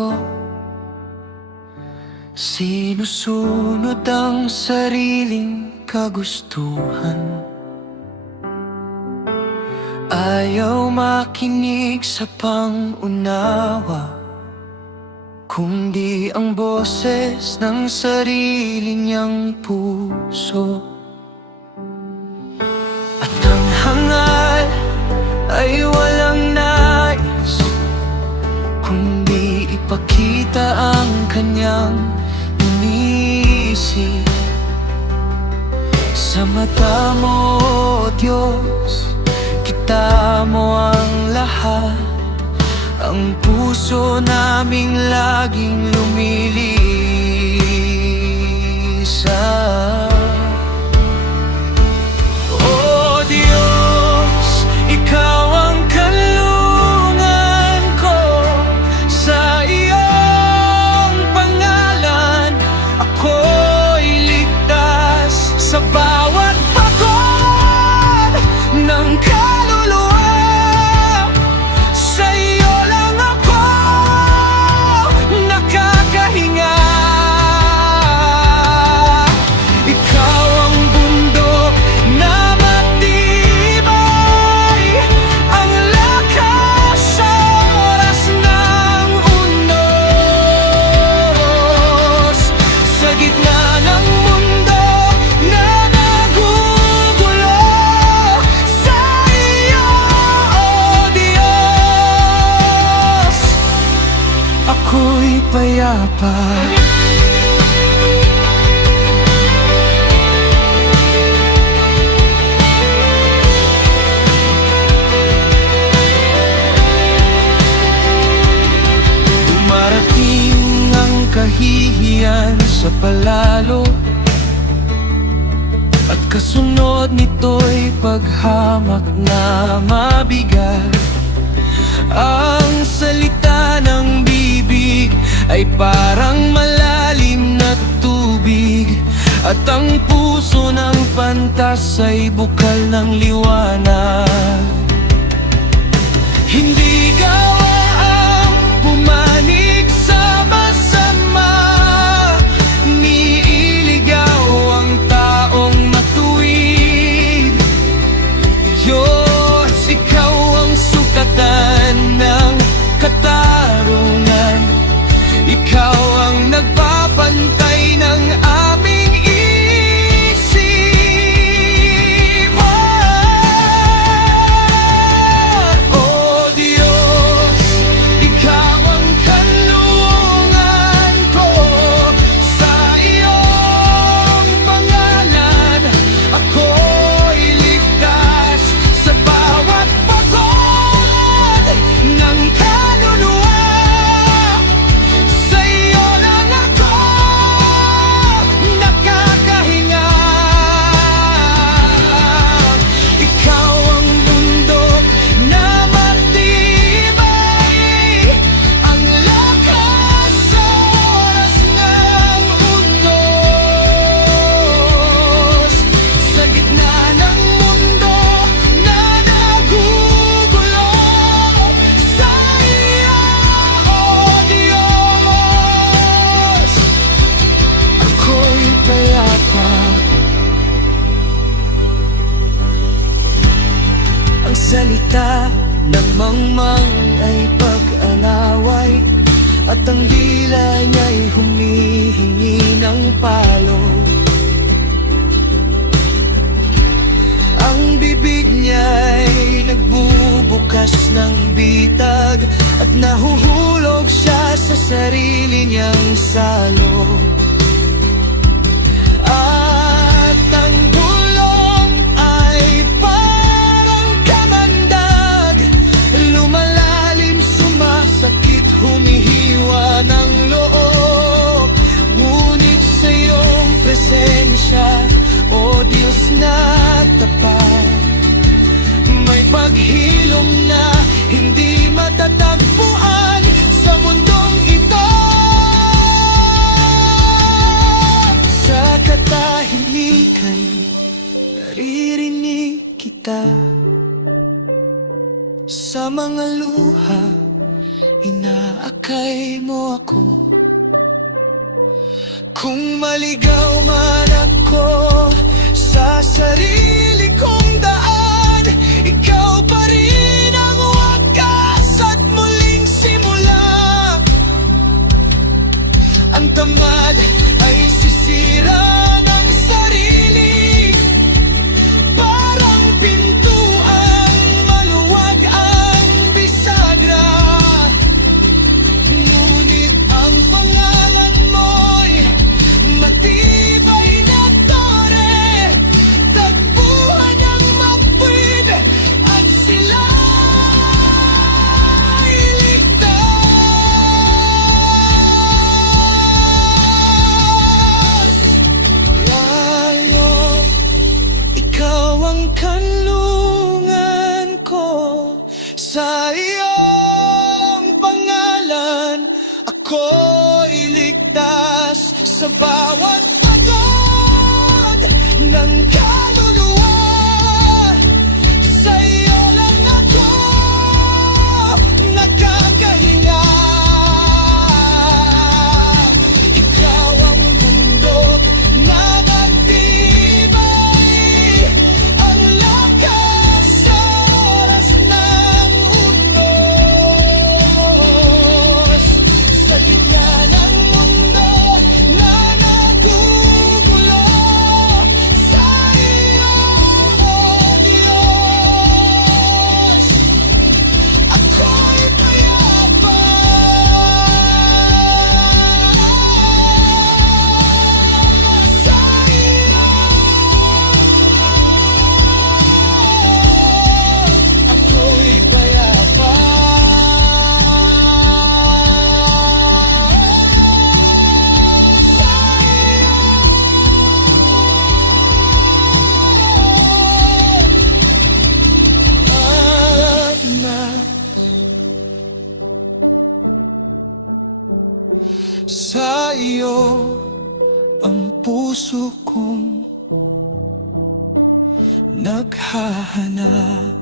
sa'yo, sinusunod ang sariling kagustuhan. Ayaw makinig sa pangunawa, kundi ang boses ng sarili niyang puso. At ang hangal ay walang nais, kundi ipakita ang kanyang inisip. Sa mata mo, Diyos, kita mo ang lahat. Ang puso naming laging lumilisa. O Diyos, Ikaw ang kanlungan ko. Sa iyong pangalan ako'y ligtas sa bawat pagod ng kaluluwa. Sa iyo lang ako nakakahinga. Ikaw ang bundok na matibay, ang lakas sa oras ng unos. Sa gitna ng mundo na nagugulo, sa iyo, O Diyos, ako'y payapa. Dumarating ang kahihiyan sa palalo, at kasunod nito'y paghamak na mabigat. Ang salita ng bibig ay parang malalim na tubig, at ang puso ng pantas ay bukal ng liwanag. Hindi gawa ang pumanig sa masama, niiligaw ang taong matuwid. Diyos, Ikaw ang sukatan ng katarungan. Ikaw ang nagpapantay ng aming isip. O Diyos, Ikaw ang kanlungan ko. Sa iyong pangalan ako'y ligtas sa bawat pagod ng kaluluwa. Sa iyo lang ako nakakahinga. Ikaw ang bundok na matibay, ang lakas sa oras ng unos. Sa gitna ng mundo na nagugulo, sa iyo, O Diyos, ako'y payapa. Ang salita ng mangmang ay pag-alaway, at ang dila niya'y humihingi ng palo. Ang bibig niya'y nagbubukas ng bitag, at nahuhulog siya sa sarili niyang salo. At ang bulong ay parang kamandag, lumalalim, sumasakit, humihiwa ng loob. Ngunit sa iyong presensya, O Diyos na tapat, may paghilom na hindi matatagpuan sa mundong ito. Sa katahimikan naririnig kita, sa mga luha inaakay mo ako. Kung maligaw man ako sa sarili kong daan, ikaw pa rin ang wakas at muling simula. Ang tamad ay sisira ng sarili, parang pintuang maluwag ang bisagra. Ngunit ang pangalan mo'y matibay na tore, tagpuan ng mapwid at sila'y ligtas. Layo, ikaw ang kanlungan ko, sa iyong pangalan ako'y ligtas. Sa bawat pagod ng kaluluwa, sa iyo lang ako nakakahinga. Ikaw ang bundok na magtibay, ang lakas sa oras ng unos. Sa gitna ng mundo na nagugulo, sa iyo, oh Diyos, ako'y payapa. Sa iyo, ako'y payapa. Sa iyo ang puso kong naghahanap.